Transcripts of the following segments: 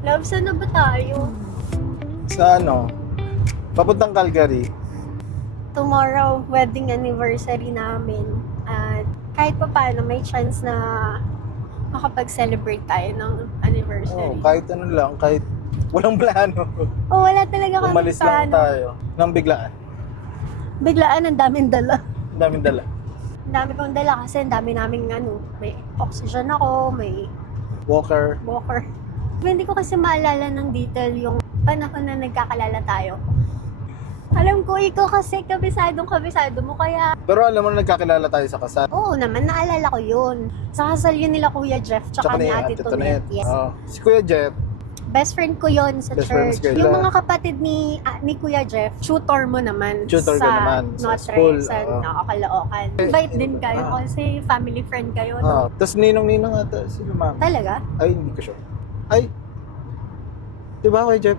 Love, saan na ba tayo? Sa ano? Papuntang Calgary. Tomorrow, wedding anniversary namin. At kahit pa paano, may chance na makapag-celebrate tayo ng anniversary. Kahit ano lang, kahit walang plano. Wala talaga kami Umalis lang plano. tayo. Nang biglaan. Biglaan, ang daming dala. Ang daming dala. Ang dami kong dala kasi ang dami naming may oxygen ako, may Walker. walker. Hindi ko kasi maalala ng detail yung panahon na nagkakalala tayo. Alam ko, ikaw kasi kabisado mo, kaya Pero alam mo na nagkakilala tayo sa kasal. oo naman, naalala ko yun. Sa kasal yun nila Kuya Jeff, tsaka ni Ate Tonet. Yes. Si Kuya Jeff, Best friend ko yun sa Best friends church. kayo. Yung mga kapatid ni Kuya Jeff, tutor mo naman Tutor ko sa naman, sa Notre, school, sa oo. Caloocan. Invite din kayo kasi family friend kayo, no? Tapos ninong-ninong ata sila ma'am. Talaga? Ay, hindi ko sure. Ay, di ba Kuya Jeff?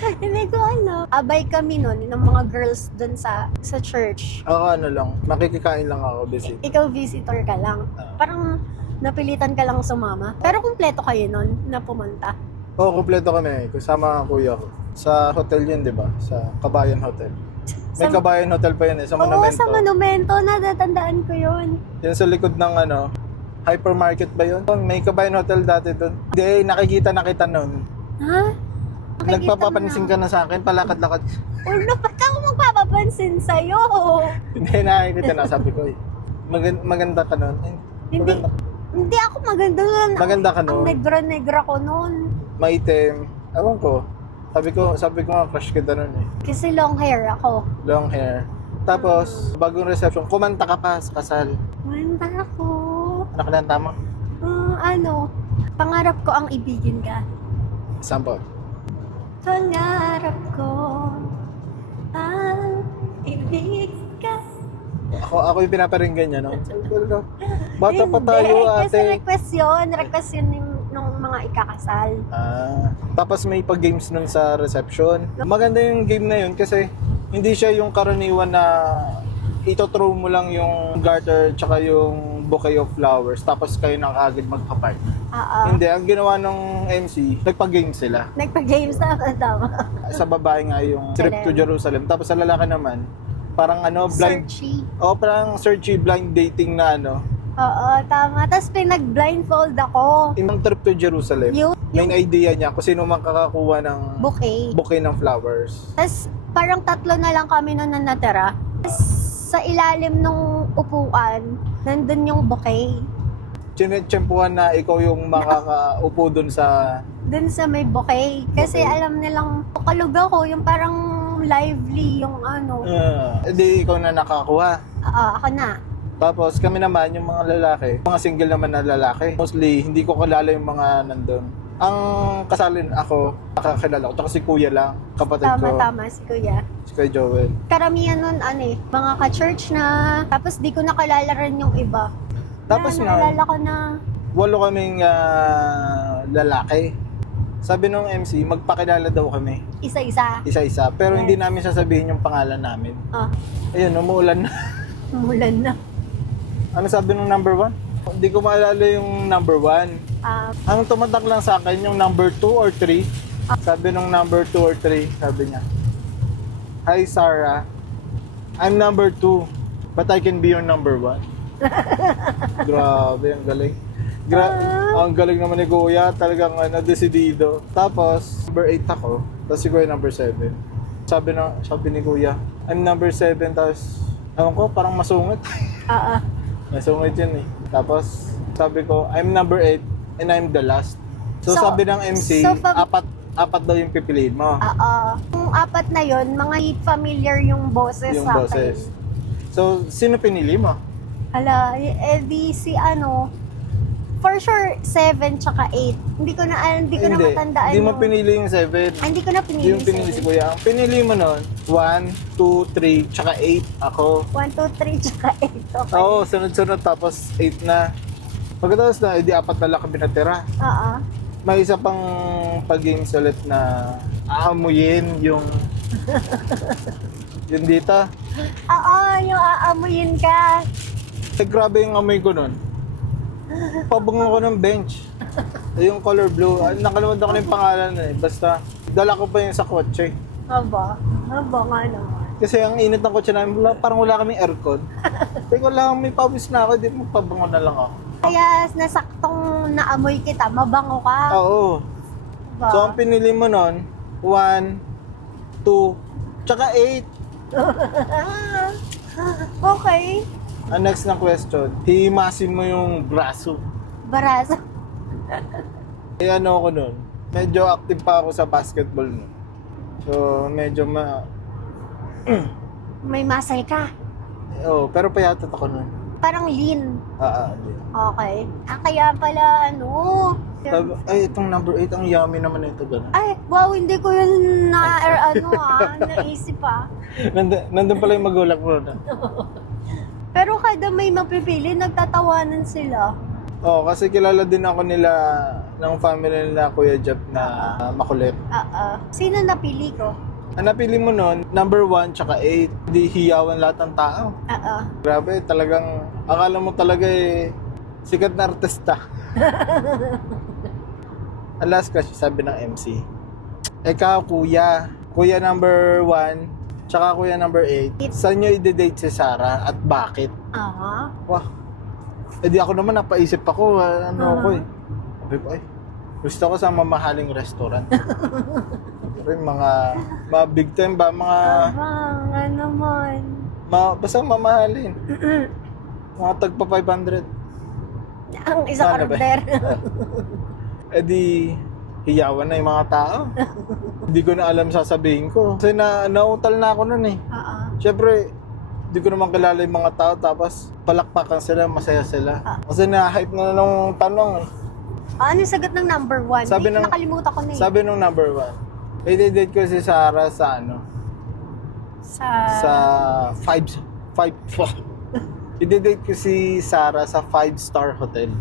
Hindi ko alam. Abay kami nun, ng mga girls dun sa church. Ano lang, makikikain lang ako, busy. Ikaw visitor ka lang. Parang napilitan ka lang sumama. Pero kumpleto kayo nun na pumunta. Kompleto kami. Kasama ang kuya ko. Sa hotel yun, di ba? Sa Kabayan Hotel. May Sa- Kabayan Hotel pa yun eh, sa Oo, Monumento. sa Monumento. Natatandaan ko yun. Yan sa likod ng hypermarket ba yun? May Kabayan Hotel dati doon. Hindi, nakikita na kita noon. Ha? Nakikita Nagpapapansin mo ka na sa akin, palakad-lakad. na. Ulo, ba't ako magpapapansin sa'yo? Hindi, nakikita na. Sabi ko, maganda ka noon. Hindi. Hindi ako maganda nun. Maganda ka Ang nun. negra-negra ko nun. Maitim. Ewan ko. Sabi ko nga, crush kita noon eh. Kasi long hair ako. Long hair. Tapos, bagong reception, kumanta ka pa sa kasal. Manda ako. Ano ka na tama? Pangarap ko ang ibigin ka. Sample. Pangarap ko ang ibigin ka. Ako yung pinaparinggan niya, no? Bata pa tayo, Hindi, kasi ate. request yun nung mga ikakasal. Tapos may pag-games nun sa reception. Maganda yung game na yun kasi hindi siya yung karaniwan na ito-throw mo lang yung garter tsaka yung bouquet of flowers tapos kayo na agad magpa-part. Hindi, ang ginawa ng MC, nagpa-game sila. Nagpa-games na tama. Sa babae nga yung trip to Jerusalem. Tapos sa lalaki naman, parang blind. Searchy. Parang searchy blind dating na Oo, tama. Tapos pinag-blindfold ako. Yung trip to Jerusalem, Yung main idea niya kung sino man kakakuha ng bouquet. ng flowers. Tapos parang 3 na lang kami nun na natira. Tapos sa ilalim nung upuan, nandun yung bouquet. Chinetsempuhan na ikaw yung makakaupo dun sa... Dun sa may bouquet. Kasi Okay. alam nilang, kalug ako, yung parang lively, yung Hindi ikaw na nakakuha. ako na. Tapos kami naman, yung mga lalaki, mga single naman na lalaki. Mostly, hindi ko kilala yung mga nandun. Ang kasalin ako, nakakilala ko. Ito kasi kuya lang, kapatid ko. Tama, si Kuya. Si Kuya Joel. Karamihan nun, mga ka-church na. Tapos di ko nakalala rin yung iba. Tapos naalala ko na, 8 kaming lalaki. Sabi nung MC, magpakilala daw kami. isa-isa. Isa-isa. Pero Yes. hindi namin sasabihin yung pangalan namin. Ayun, umuulan na. Umulan na. Ano sabi nung number 1? Hindi ko maalala yung number 1. Ang tumatak lang sa akin yung number 2 or 3. Sabi nung number 2 or 3, sabi niya, "Hi Sarah, I'm number 2, but I can be your number 1." Grabe, ang galing. Ang galing naman ni Kuya, talagang decidido. Tapos, number 8 ako, tapos si Kuya number 7. Sabi ni Kuya, I'm number 7, tapos, ewan ko, parang masungit. Masungit yun eh. Tapos, sabi ko, I'm number 8 and I'm the last. So sabi ng MC, apat daw yung pipiliin mo. Yung 4 na yon, mga familiar yung boses Yung sa akin. boses. So, sino pinili mo? Di si for sure 7 tsaka 8. Hindi ko na matandaan. Hindi mo pinili yung 7. Hindi ko na pinili Yung pinili si Kuya. Ang pinili mo nun, 1, 2, 3, tsaka 8. Ako. 1, 2, 3 tsaka 8. Okay. Oo, sunod-sunod tapos 8 na. Pagkatapos na, edi 4 na lang kami natira. May isa pang pag-games ulit na aamuyin yung yung dito. Yung aamuyin ka. Grabe yung amoy ko nun. Pabango ko ng bench. Yung color blue. Nakalimutan ko na yung pangalan eh. Basta, dala ko pa yun sa kotse. Aba nga naman. Kasi ang init ng kotse namin, parang wala kaming aircon. Teka lang, may pawis na ako, di magpabango na lang ako. Kaya nasaktong naamoy kita, mabango ka. Oo. Diba? So, ang pinili mo nun, 1, 2, tsaka 8. Okay. Ang next na question, hihimasin mo yung braso. Baraso. Eh ano ako nun, medyo active pa ako sa basketball nun. So, medyo May muscle ka. pero payatot ako nun. Parang lean. Hindi. Okay. Kaya pala, Ay, itong number 8, ang yummy naman ito, gano'n. Ay, wow, hindi ko yun naisip Nandun pala yung magulang ko na. Pero kada may mapipili, nagtatawanan sila. Oo, kasi kilala din ako nila, ng family nila Kuya Jeff na makulit. Sino napili ko? Ang napili mo nun, number 1 tsaka 8, di hiyawan lahat ng tao. Grabe, talagang, akala mo talaga sikat na artista. Ang last question, sabi ng MC. Ikaw, kuya number 1, tsaka kuya number 8, saan nyo i-date si Sarah at bakit? Wah, di ako naman napaisip ako, ako eh. Sabi ko, gusto ko sa mamahaling restaurant. Pero yung mga big time ba, Nga naman. basta mamahalin. Mga tagpa 500. Ang isang Ano ba? order. Di, hiyawan na yung mga tao. Hindi ko na alam sasabihin ko. Kasi nautal na ako nun eh. Siyempre, hindi ko naman kilala yung mga tao, tapos palakpakan sila, masaya sila. Kasi na-hype na nung tanong eh. Ano yung sagot ng number 1? Nakalimutan ko na eh. Sabi nung number 1, i-date ko si Sarah sa sa 5 i-date ko si Sarah sa 5-star hotel.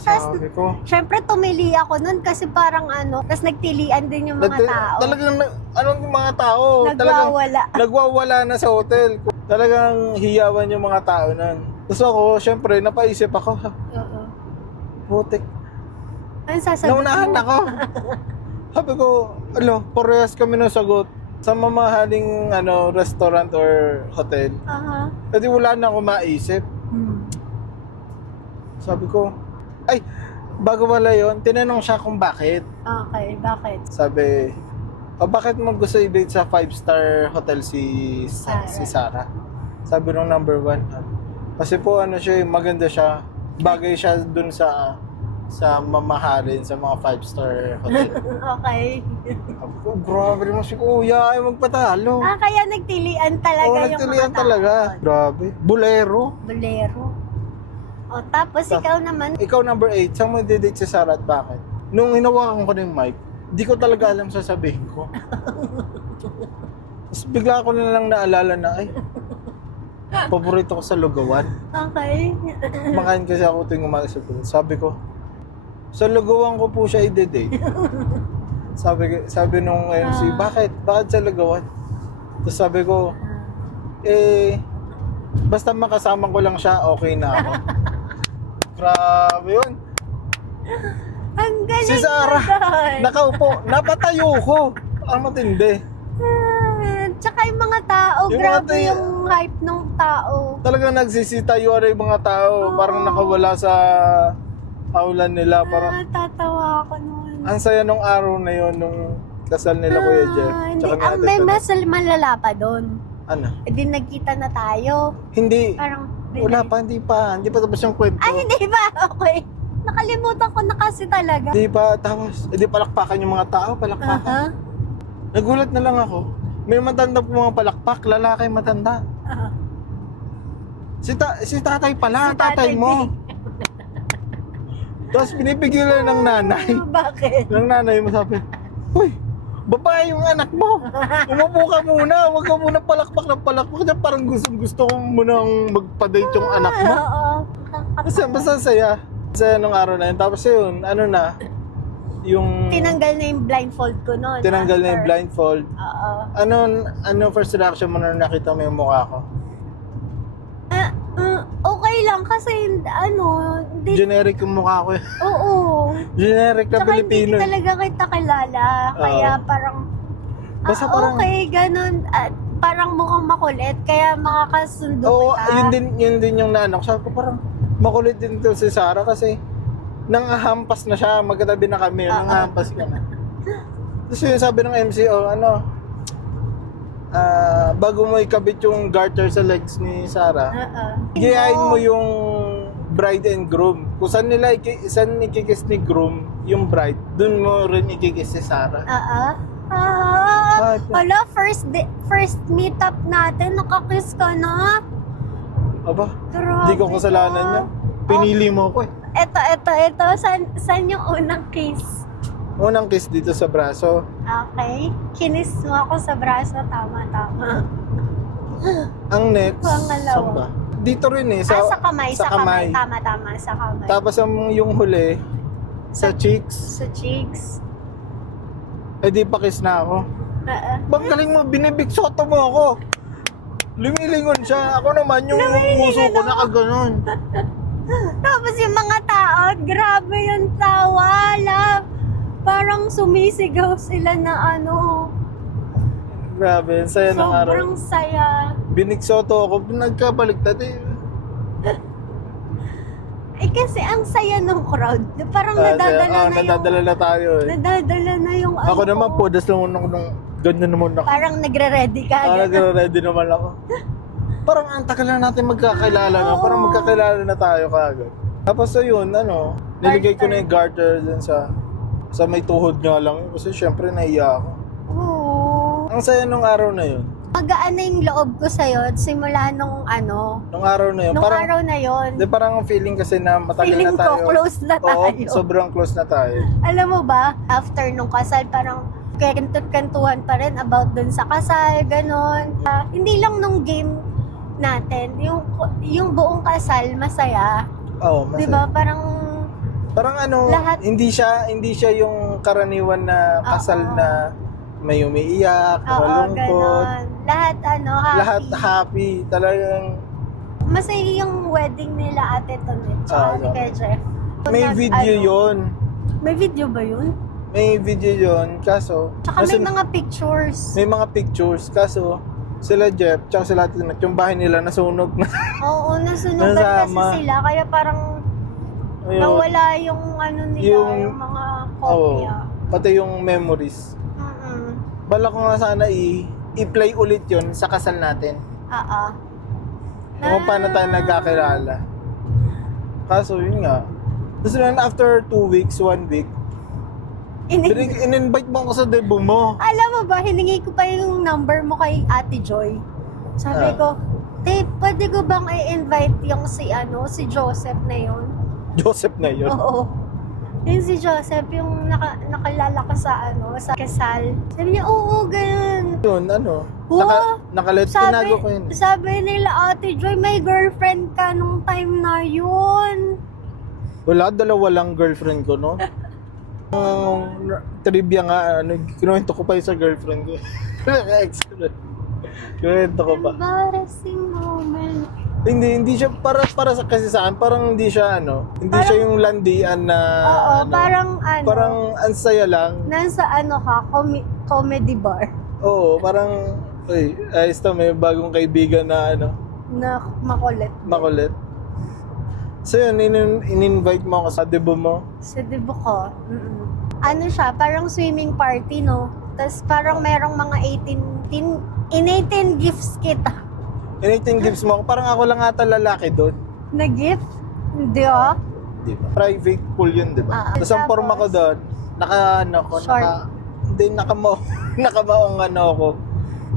Tas, Sabi ko, syempre tumili ako nun kasi parang tas nagtilian din yung mga tao. Talagang, anong mga tao? Nagwawala. Nagwawala na sa hotel. Talagang hiyawan yung mga tao nun. Tapos ako, syempre, napaisip ako. Putik. Ano sasagot Naunahan ako. Sabi ko, parehas kami ng sagot sa mamahaling restaurant or hotel. Kasi wala na ako maisip. Sabi ko, bago wala yon, tinanong siya kung bakit. Okay, bakit? Sabi, bakit mo gusto i-date sa 5-star hotel si Sarah? Sabi nung number 1, kasi po siya, maganda siya, bagay siya dun sa mamahalin sa mga 5-star hotel. Okay. Sabi ko, grabe naman si Kuya, ay magpatalo. Kaya nagtilian talaga yung nagtilian mga tao. talaga. Grabe. Bolero. Tapos ikaw naman. Ikaw number 8, saan mo i-date si Sarah at bakit? Nung hinawakan ko na yung mic, di ko talaga alam sasabihin ko. Tapos bigla ko na lang naalala na, paborito ko sa lugawan. Okay. Kumakain kasi ako tuwing umaga sa pulis. Sabi ko, sa lugawan ko po siya i-date. Sabi nung MC, bakit? Bakit sa lugawan? Tapos sabi ko, basta makasama ko lang siya, okay na ako. Grabe yun. Ang galing Si Sarah, nakaupo, napatayo ko. Ang matindi. Tsaka yung mga tao, grabe yung hype ng tao. Talagang nagsisitayo yung mga tao. Parang nakawala sa aulan nila. Parang, Tatawa ako noon. ang saya nung araw na yun, nung kasal nila Kuya Jeff. May malala pa doon. Ano? Di nagkita na tayo. Hindi. Parang, Wala pa, hindi pa tapos yung kwento. hindi ba? Okay. Nakalimutan ko na kasi talaga. Hindi pa, tapos, palakpakan yung mga tao, palakpakan. Nagulat na lang ako. May matanda po mga palakpak, lalaki matanda. Si tatay pala, tatay mo. Tapos pinipigilan ng nanay. Bakit? Ng nanay mo sabi, "Uy, babae yung anak mo. Umupo ka muna, huwag ka muna palakpak ng palakpak. Parang gusto ko munang magpa-date yung anak mo." Kasi basta saya. Saya nung araw na yun. Tapos yun, yung... Tinanggal na yung blindfold ko noon. Tinanggal na yung blindfold. Oo. Ano first reaction mo nung nakita mo yung mukha ko? Okay okay lang kasi hindi, Generic yung mukha ko. oo. Generic na Tsaka Pilipino. hindi talaga kita kilala. Kaya parang, Basta parang- okay, ganun. At parang mukhang makulit, kaya makakasundo Oo, kita. yun din yung naano ko. Sabi ko parang makulit din to si Sarah kasi nanghahampas na siya, magkatabi na kami, nanghahampas ka na. Tapos yung sabi ng MCO, bago mo ikabit yung garter sa legs ni Sarah, giyain mo yung bride and groom. Kung saan ikikis ni groom yung bride, dun mo rin ikikis si Sarah. Wala, first meetup natin, nakakiss ka na. Aba, Grabe hindi ko kasalanan ka. niya. Pinili mo ko eh. Ito. Saan yung unang kiss? Unang kiss dito sa braso. Okay. Kinis mo ako sa braso. Tama. Ang next, Pangalawa. saan ba? Dito rin eh. Sa kamay. Sa kamay. Tama. Sa kamay. Tapos yung huli, sa cheeks. Sa cheeks. Eh di pa kiss na ako. Bang galing mo, binibigsoto mo ako. Lumilingon siya. Ako naman yung muso ko nakaganon. Tapos yung mga tao, grabe yung tawa. Parang sumisigaw sila na Grabe, ang saya ng araw. sobrang saya. Binigsoto ako, nagkabaliktad eh. Kasi ang saya ng crowd. Parang nadadala na tayo eh. Nadadala na yung Ako naman po, das lang ako nung ganyan naman ako. Parang nagre-ready ka. Nagre-ready naman ako. Parang ang tagal na natin magkakilala na. Parang magkakilala na tayo kagad. Tapos ayun, niligay ko na yung garter dun sa may tuhod nga lang. Kasi syempre naiya ako. Oo. Ang saya nung araw na yun. Magaan na yung loob ko sa'yo simula nung Nung araw na yun. nung Parang, araw na yun. di parang feeling kasi na matagal Feeling na tayo. ko close na tayo. Oo, sobrang close na tayo. Alam mo ba, after nung kasal, parang kantuhan pa rin about dun sa kasal, ganon. Hindi lang nung game natin, yung buong kasal, masaya. Oo, masaya. Diba? Parang lahat- hindi siya yung karaniwan na kasal Oo. na may umiiyak, oo, malungkot. ganon. Lahat happy. Lahat happy. Talagang Masaya yung wedding nila Ate Tonet tsaka ni Kuya Jeff. may video yun. May video ba yun? May video yun. Kaso, Tsaka may mga pictures. may mga pictures. Kaso, sila Jeff, tsaka sila Ate Tonet, yung bahay nila nasunog na. Oo, nasunugan kasi Nasama. sila. Kaya parang Ayun. nawala yung nila, yung mga Oo. kopya. Pati yung memories. Mm-mm. Bala ko nga sana i-play ulit yun sa kasal natin. Oo. Kung paano tayo nagkakilala. Kaso yun nga. Tapos naman after 2 weeks, 1 week, in-invite mo ako sa debut mo. Alam mo ba, hiningi ko pa yung number mo kay Ate Joy. Sabi ko, pwede ko bang i-invite yung si Joseph na yun? Joseph na yun. Oo. Yung si Joseph, yung nakalala ko sa kasal. Sabi niya, oo, ganun. Yun, Wow! nakalet, tinago ko yun. Sabi nila, Ate Joy, may girlfriend ka nung time na yun. Wala, dalawa lang girlfriend ko, no? Trivia nga, kinuwento ko pa yun sa girlfriend ko. Kinuwento ko pa. Embarrassing moment. Hindi siya para sa kasi sa akin, parang hindi siya hindi siya yung landian na Oo, parang ang saya lang. Nasa comedy bar Oo, parang ayos to, may bagong kaibigan na na makulit. makulit. So yun, in-invite mo ako sa debut mo. Sa debut ko, siya, parang swimming party, no? Tapos parang merong mga 18 gifts kita. In-18 gifts mo ako, parang ako lang ata lalaki doon. Na gift? Hindi ah. Di ba? Private pool yun, di ba? Tapos ang forma ko doon, Short. nakamaong ako,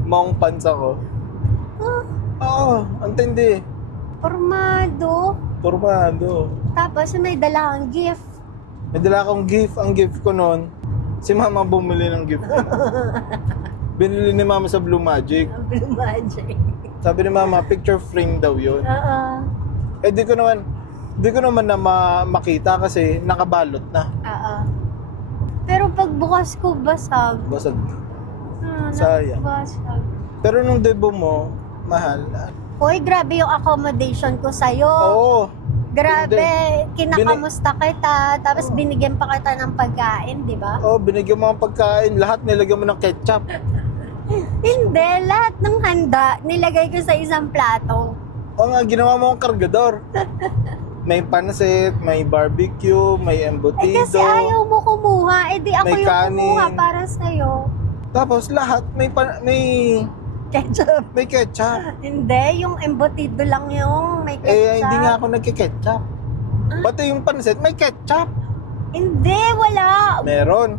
maong pants ako. Oo, ang tindi. Formado. Formado. Tapos may dala kang gift. May dala akong gift. Ang gift ko noon, si mama bumili ng gift ko. Binili ni mama sa Blue Magic. Blue Magic. Sabi ni mama, picture frame daw yun. Eh di ko naman na makita kasi nakabalot na. Pero pagbukas ko, basag. Basag. Sayang. Basag. Pero nung debut mo, mahal, Uy, grabe yung accommodation ko sa'yo. Oo. Grabe, Hindi. kinakamusta kita, tapos binigyan pa kita ng pagkain, di ba? Oo, binigyan mo ng pagkain. Lahat nilagyan mo ng ketchup. Hindi, lahat ng handa, nilagay ko sa isang plato. Oo nga, ginawa mo ang kargador. May pansit, may barbecue, may embutido. Kasi ayaw mo kumuha, di ako May yung kanin. kumuha para sa'yo. Tapos lahat may Ketchup. ketchup. Hindi, yung embutido lang yung may ketchup. Hindi nga ako nagke-ketchup. Pati yung pansit, may ketchup. Hindi, wala. Meron.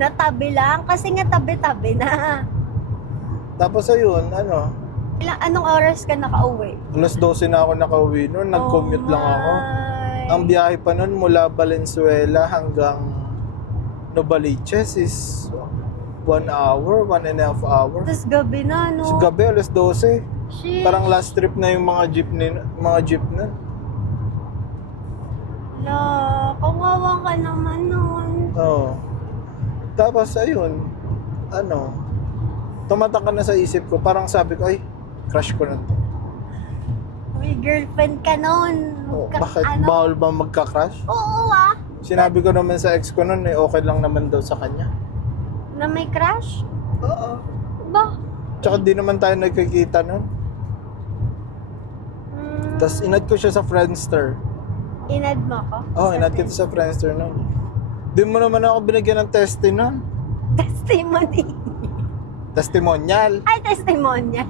Natabi lang, kasi nga tabi-tabi na. Tapos ayun, Anong oras ka nakauwi? alas 12 na ako nakauwi noon. Nag-commute lang ako. Ang biyahe pa noon mula Valenzuela hanggang Novaliches is 1 hour, 1.5 hour. Tapos gabi na, no? Sa gabi, alas 12. Shit. Parang last trip na yung mga jeep na. La, kawawa ka naman nun. Oo. Tapos ayun, tumatak ka na sa isip ko. Parang sabi ko, ay, crush ko na to. May girlfriend ka nun. Bakit? Bawal ba magka-crush? Oo Sinabi ko naman sa ex ko noon, okay lang naman daw sa kanya. Na may crush? Oo. Ba? Tsaka di naman tayo nagkikita noon. Tapos inad ko siya sa Friendster. Inad mo ko? Inad kita sa Friendster noon. Di mo naman ako binigyan ng testy noon. Testimony. Testimonial. Ay, testimonial.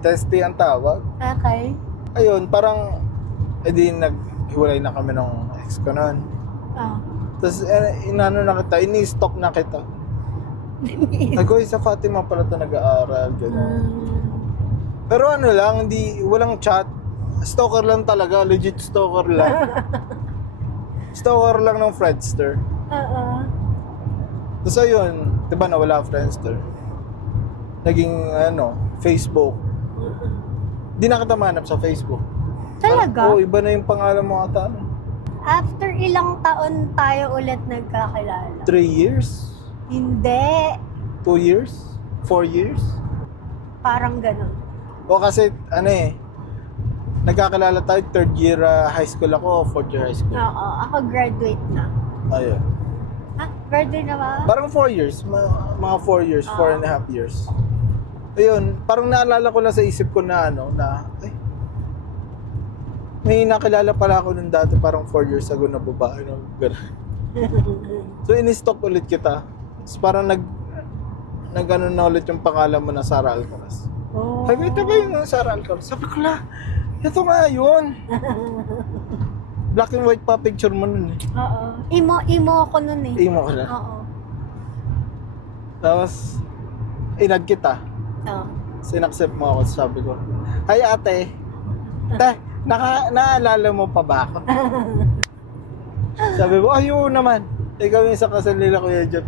Testy ang tawag. Okay. Ayun, parang, naghiwalay na kami ng ex ko noon. Oh. Tapos, na kita, ini-stalk na kita. Nag-uwi sa Fatima pala ito nag-aaral, gano'n. Pero lang, walang chat. Stalker lang talaga, legit stalker lang. Stalker lang ng Friendster. Oo. Tapos ayun, di ba nawala ang Friendster? Naging, Facebook. Di na kita manap sa Facebook. Talaga? Iba na yung pangalan mo ata. After ilang taon tayo ulit nagkakilala? 3 years? Hindi. 2 years? 4 years? Parang ganun. O kasi, nagkakilala tayo, 3rd year high school ako, 4th year high school. Oo. Ako graduate na. Ayun. Ha? Graduate na ba? Parang 4 years, mga 4 years, 4.5 years. Ayun, parang naalala ko lang sa isip ko na may nakilala pala ako nung dati, parang 4 years ago na babae. So, in-stalk ulit kita. So, parang na ulit yung pangalan mo na Sara Alcaraz. Oh. Sabi, ito ba yung Sara Alcaraz? Sabi ko la, ito nga yun. Black and white pa picture mo nun eh. Oo. Imo ako nun eh. Imo ko na. Oo. Tapos, inad kita. Oo. Sinaccept mo ako, sabi ko, "Hi ate, naalala mo pa ba ako?" Sabi mo, "Ayun naman, ikaw yung sa kasal nila Kuya Jeff."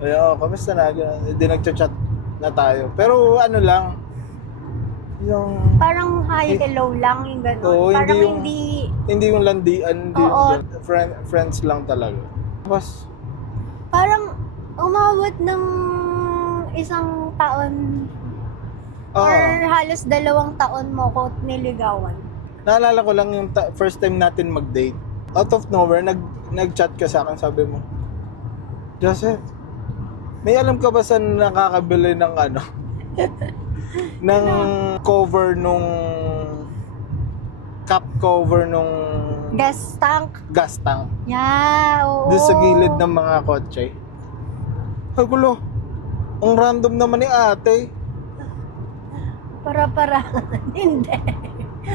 Ay, kamusta na? Hindi nagchat-chat na tayo. Pero lang, yung... Parang hi, hello lang yung gano'n. Oo, Parang hindi yung landian, hindi Oo. friends lang talaga. Tapos, Parang umabot ng isang taon or halos 2 taon mo ko niligawan. naalala ko lang yung first time natin mag-date. Out of nowhere, nag-chat ka sa akin, sabi mo, "Joseph, may alam ka ba sa nakakabili ng ng cover nung cap cover nung Gas tank. gas tank Yeah, oo. doon sa gilid ng mga kotse?" Ay, gulo. Ang random naman ni ate. Para. Hindi.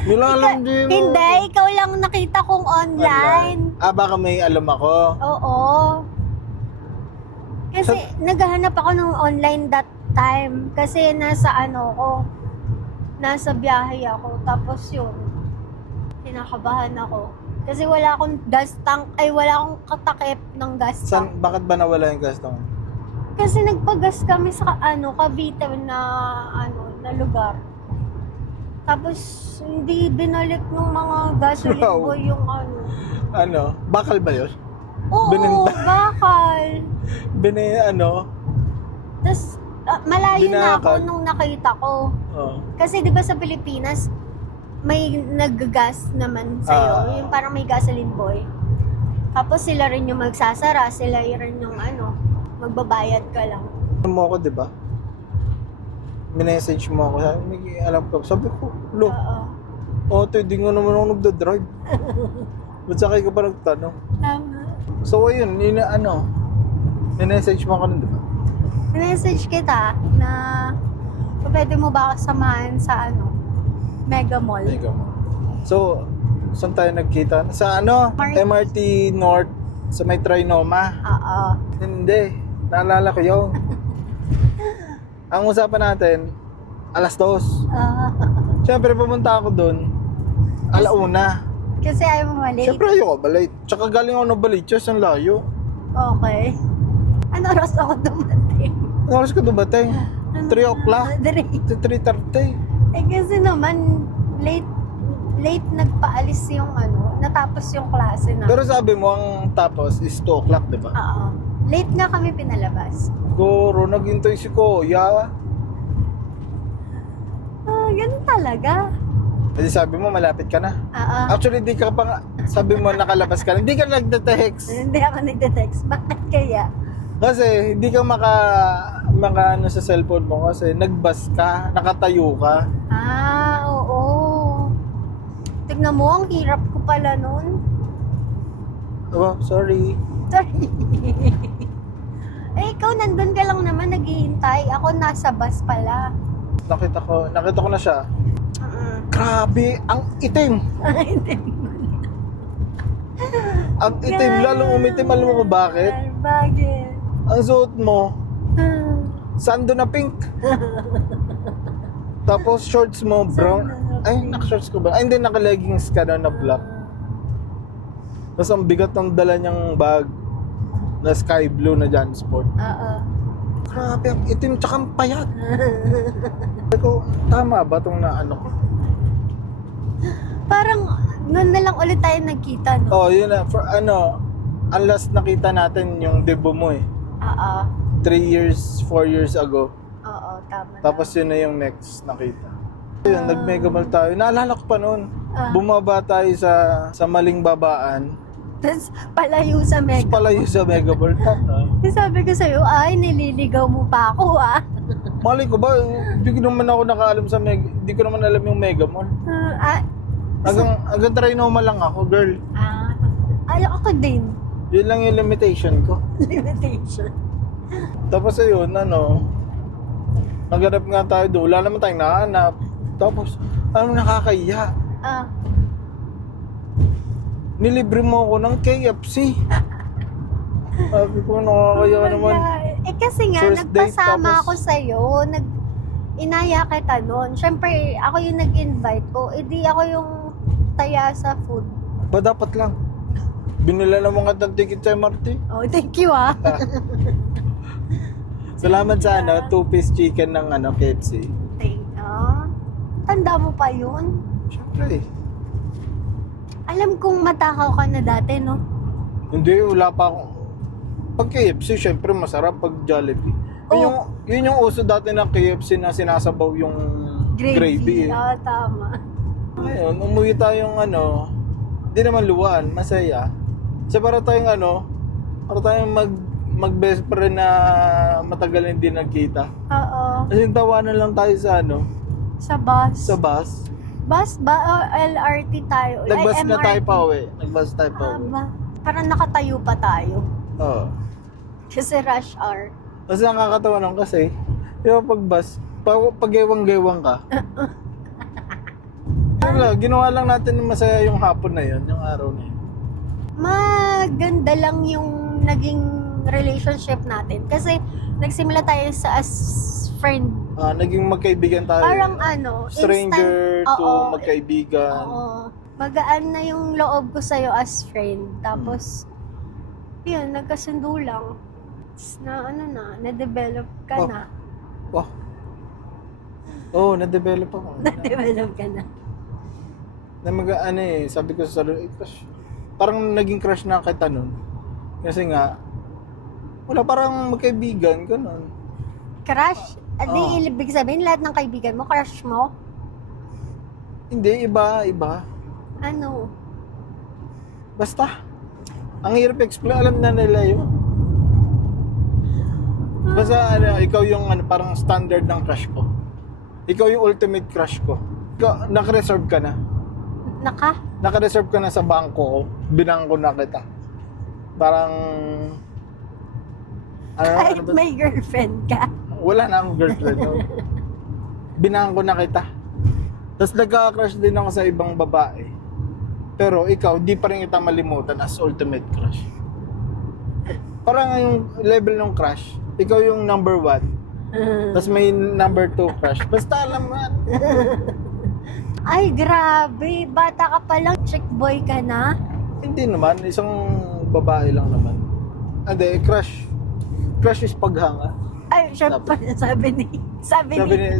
Nilalang din. Hindi, ikaw lang nakita kong online. Baka may alam ako. Oo. Kasi naghahanap ako ng online that time. Kasi nasa nasa biyahe ako. Tapos yun, kinakabahan ako. Kasi wala akong wala akong katakip ng gas tank. Bakit ba nawala yung gas tank? Kasi nagpagas kami sa Cavite na lugar. Tapos hindi binalik ng mga gasoline Wow. boy yung Bakal ba yun? Oo, Bininta. bakal. Tapos, Malayo na ako Binakad. nung nakita ko. Oo. Kasi di ba sa Pilipinas, may nag-gas naman sa'yo. Ah. Yung parang may gasoline boy. Tapos sila rin yung magsasara. Sila rin yung magbabayad ka lang. Ano mo ako, di ba? Minessage mo ako. May alam ko. Sabi ko, lo, Oo. hindi nga naman ako nagda-drive. Ba't sakay ka pa nagtanong? Tama. So, ayun, minessage mo ako nun, di ba? Message kita na pwede mo ba ako samahan sa Mega Mall? Ikaw mo. So, saan tayo nagkita? Sa MRT North, sa may Trinoma. Oo. Hindi, naalala ko yun. Ang usapan natin, 2:00. Siyempre, pumunta ako doon, 1:00. Kasi ayaw mo mali. Siyempre, ayoko balay. Tsaka galing ako ng Baliches, ang layo. Okay. Ano oras ako dumating? Ano oras ka dumating? 3 o'clock? 3:30. Eh kasi naman, late nagpaalis yung natapos yung klase na. Pero sabi mo, ang tapos is 2 o'clock, di ba? Oo. Late nga kami pinalabas. Siguro, naghintay si Kuya. Ganun talaga. Kasi sabi mo, malapit ka na. Oo. Actually, di ka pa nga, sabi mo, nakalabas ka na. Hindi ka nagte-text. Hindi ako nagte-text. Bakit kaya? Kasi, hindi ka maka sa cellphone mo kasi nagbas ka, nakatayo ka. Oo. Tignan mo, ang hirap ko pala nun. Oh, sorry. Sorry. Ikaw nandun ka lang naman naghihintay. Ako nasa bus pala. Nakita ko na siya. Grabe, ang itim. Ang itim, lalong umitim. Alam mo ko bakit? Bakit? Ang suot mo, sando na pink. Tapos shorts mo brown. Ay, naka-shorts ko ba? Ay, hindi, naka-leggings ka na black. Tapos ang bigat ng dala niyang bag na sky blue na Jansport. Oo. Grabe, ang itim tsaka ang payat. Sabi ko, tama ba itong ko? Parang noon na lang ulit tayo nagkita, no? Oh, yun na. For ang last nakita natin yung debut mo eh. Oo. 3 years, 4 years ago. Oo, tama. Tapos yun na yung next nakita. Yun, nag-megamall tayo. Naalala ko pa noon. Bumaba tayo sa maling babaan. Tapos palayo sa Tapos Mega. palayo sa megamall. Sabi ko sa'yo, ay, nililigaw mo pa ako, ah. Mali ko ba? Hindi ko naman ako nakaalam sa hindi ko naman alam yung megamall. Hanggang Trinoma lang ako, girl. Ay, ako din. Yun lang yung limitation ko. Limitation. Tapos ayun, naghanap nga tayo doon. Wala naman tayong nahanap. Tapos, nakakahiya. Nilibre mo ako ng KFC. Sabi ko, nakakahiya naman. Kasi nga, First date, nagpasama tapos- ako sa'yo. Inaya kita nun. Siyempre, ako yung nag-invite ko. Di ako yung taya sa food. Ba dapat lang? Binila naman ka ng ticket sa MRT. Oh, thank you, ah. Salamat sa 2-piece chicken ng KFC. Tanda mo pa yun? Siyempre. Alam kong matakaw ka na dati, no? Hindi, wala pa akong... Pag KFC, siyempre masarap pag Jollibee. Yun yung uso dati ng KFC na sinasabaw yung gravy eh. Tama. Ngayon, umuwi tayong di naman luwaan, masaya. So para tayong mag-best friend na matagal hindi nagkita. Oo. Kasi tawanan lang tayo sa Sa bus. sa bus. Bus ba? O LRT tayo? Nagbus Ay, na tayo MRT. pa uwi. Nagbus tayo pa uwi. Parang nakatayo pa tayo. Oo. Kasi rush hour. Kasi nakakatawa lang kasi, pag bus, pag gewang-gewang ka. Yun lang, ginawa lang natin na masaya yung hapon na yun, yung araw na yun. Maganda lang yung naging relationship natin. Kasi nagsimula tayo sa as friend. Naging magkaibigan tayo. Parang stranger instant, to oo, magkaibigan. Oo. Magaan na yung loob ko sa'yo as friend. Tapos, yun, nagkasundo lang. Na-develop ka na. Na-develop ako. Na-develop ka na. Sabi ko sa sarili, crush. Parang naging crush na kita nun. Kasi nga, wala parang magkaibigan, ganun. Crush? Di, Oo. ibig sabihin, lahat ng kaibigan mo, crush mo? Hindi, iba. Ano? Basta, ang hirap explain, alam na nila yun. Basta ikaw yung parang standard ng crush ko. Ikaw yung ultimate crush ko. Ikaw, naka-reserve ka na. Naka-reserve ka na sa bangko ko. Binangko na kita. Parang... Kahit ba? may girlfriend ka. Wala na akong girlfriend. No? Binangko na kita. Tapos nagka-crush din ako sa ibang babae. Pero ikaw, di pa rin kita malimutan as ultimate crush. Parang yung level ng crush, ikaw yung number 1. Tapos may number 2 crush. Basta alam mo. Ay, grabe. Bata ka pa lang, chick boy ka na. Hindi naman, isang babae lang naman. Hindi, crush. Crush is paghanga. Ay, syempre,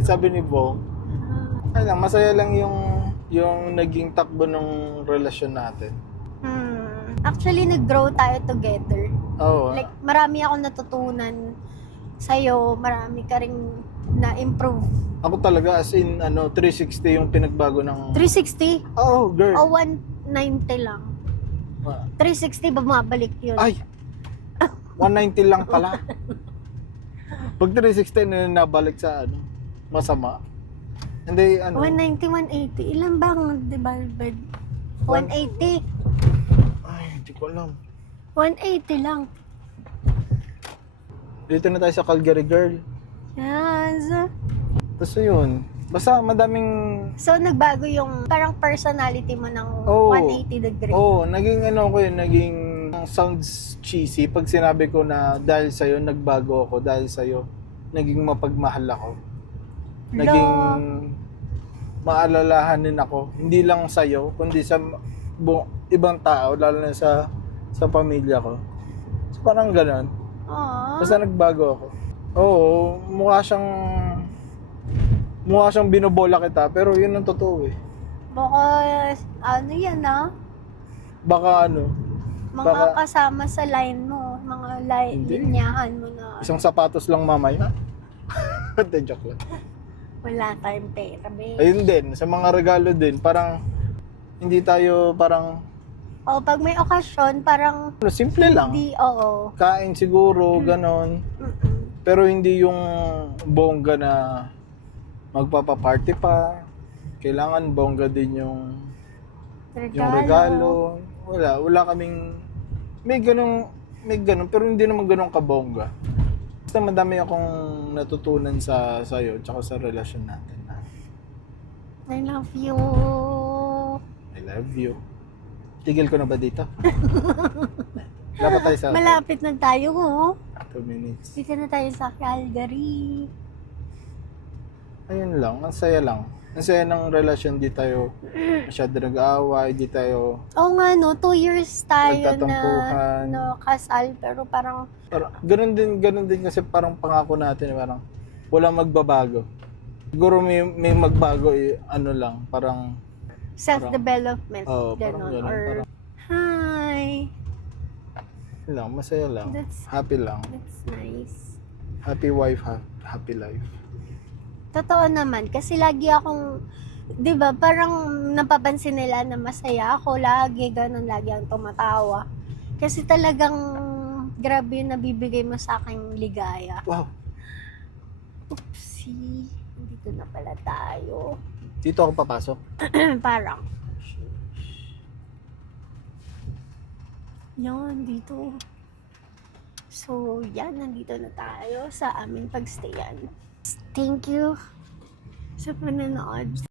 Sabi ni Bong. Ay lang, masaya lang yung naging takbo ng relasyon natin. Actually, nag-grow tayo together. Oo. Like, marami akong natutunan sa'yo. Marami ka rin na-improve. Ako talaga as in 360 yung pinagbago ng 360? Oh, girl. O 190 lang. Ah. 360, bumabalik yun. Ay. 190 lang pala. Pag 360 na nabalik sa masama. Hindi 190, 180. Ilan bang divided? 180. Ay, hindi ko alam. 180 lang. Dito na tayo sa Calgary, girl. Yes. Tapos yun. Basta madaming... So, nagbago yung parang personality mo ng Oo. 180 degree. Oo, naging naging sounds cheesy pag sinabi ko na dahil sa'yo, nagbago ako, dahil sa'yo, naging mapagmahal ako. Naging maalalahanin ako. Hindi lang sa'yo, kundi sa ibang tao, lalo na sa pamilya ko. So, parang gano'n. Aww. Basta nagbago ako. Oo, mukha siyang binobola kita, pero yun ang totoo eh. Baka, ano yan Baka mga baka- kasama sa line mo, mga Hindi. linyahan mo na isang sapatos lang mamaya. Hindi, joke lang. wala tayong pera, babe. Ayun din, sa mga regalo din, parang hindi tayo parang O, pag may okasyon, parang simple lang. hindi, oo. Kain siguro, ganon. Mm-mm. Pero hindi yung bongga na magpapaparty pa. Kailangan bongga din yung regalo. Wala kaming may ganun, pero hindi naman ganun kabongga. Basta madami akong natutunan sa iyo tsaka sa relasyon natin. I love you. I love you. Tigil ko na ba dito? Dapat tayo sa Malapit na tayo, 2 minutes. Dito na tayo sa Calgary. Ayun lang, ang saya lang. Ang saya ng relasyon, di tayo masyado nag-aaway, di tayo Oo nga, 2 years tayo nagtatampuhan. na kasal, pero parang Ganun din kasi parang pangako natin, parang walang magbabago. Siguro may magbago lang, parang self-development, parang ganon. ganun, Or, parang hi, yun lang, masaya lang. That's- Happy lang. that's nice. Happy wife, happy life. Totoo naman, kasi lagi akong, di ba, parang napapansin nila na masaya ako lagi, ganon, lagi ang tumatawa. Kasi talagang, grabe yung nabibigay mo sa aking ligaya. Wow, Oopsie, dito na pala tayo. dito ako papasok. Parang, yan, dito. So, yan, nandito na tayo sa aming pagstayan. Thank you sa panonood.